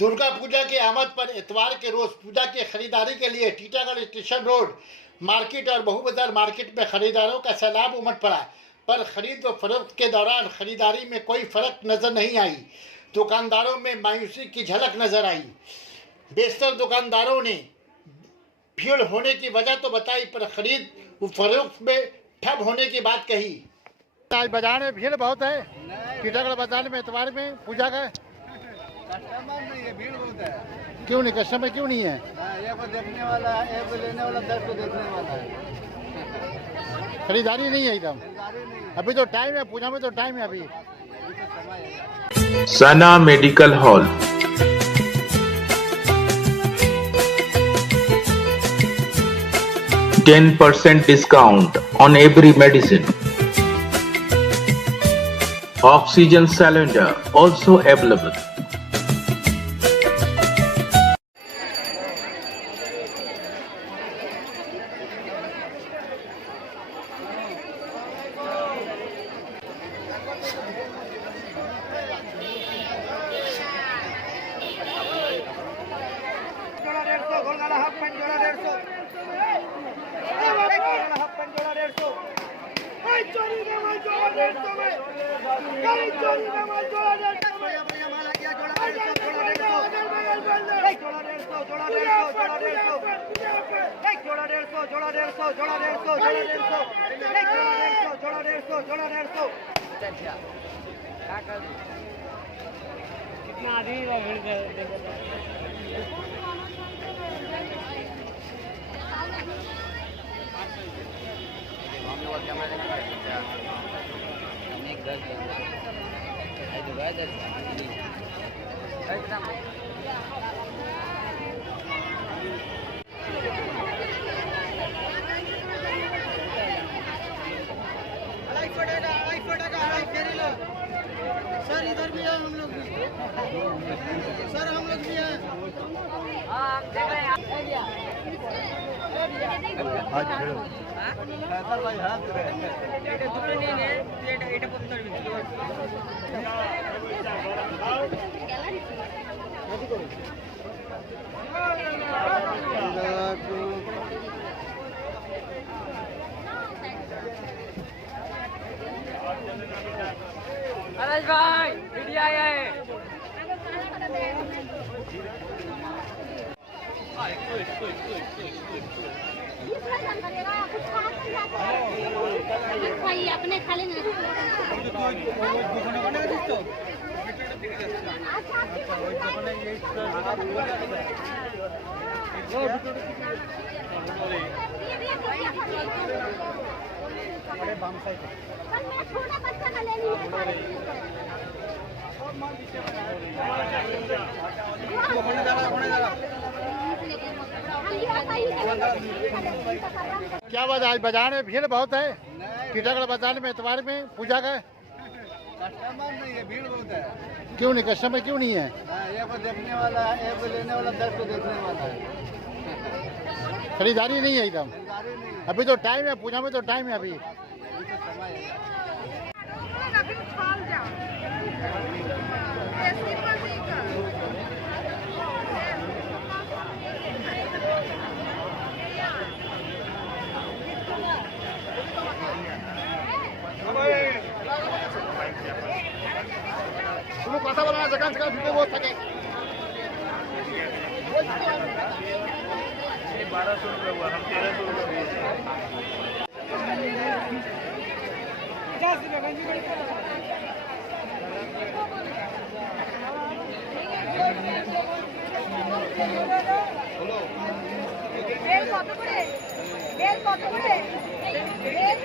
दुर्गा पूजा की आमद पर इतवार के रोज पूजा की खरीदारी के लिए टीटागढ़ स्टेशन रोड मार्केट और बहु बाजार मार्केट में खरीदारों का सैलाब उमड़ पड़ा, पर खरीद व फरोख्त के दौरान खरीदारी में कोई फर्क नजर नहीं आई। दुकानदारों में मायूसी की झलक नजर आई। बेशतर दुकानदारों ने भीड़ होने की वजह तो बताई, पर खरीद व फरोख्त में ठप होने की बात कही। आज बाजार में भीड़ बहुत है। टीटागढ़ बाजार में इतवार में पूजा का कस्टमर नहीं है, भीड़ बहुत है। क्यों नहीं? कस्टमर क्यों नहीं है? एक को देखने वाला है, एक को लेने वाला, 10 को देखने वाला है। खरीदारी नहीं है एकदम। खरीदारी नहीं है। अभी तो टाइम है, पूजा में तो टाइम है अभी। अभी तो समय है। सना medical hall, 10% discount on every medicine. Oxygen cylinder also available. कितना आदमी सर इधर भी है, हम लोग भी सर, हम लोग भी हैं। अरे भाई मीडिया आया है। अपने खाली क्या बात है? आज बाजार में भीड़ बहुत है। टीटागढ़ बाजार में इतवार में पूजा का कस्टमर नहीं है, भीड़ बहुत है। क्यों नहीं? कस्टमर क्यों नहीं है? एक को देखने वाला है, एक को लेने वाला, 10 को देखने वाला है। खरीदारी नहीं है एकदम। खरीदारी नहीं है। अभी तो टाइम है, पूजा में तो टाइम है अभी। अभी तो समय है। কথা বলা যেখান সেখানে ঢুকে বসে থাকে। 1200 रुपये हुआ, हम 1300 रुपये বেল কত করে? বেল কত করে? বেল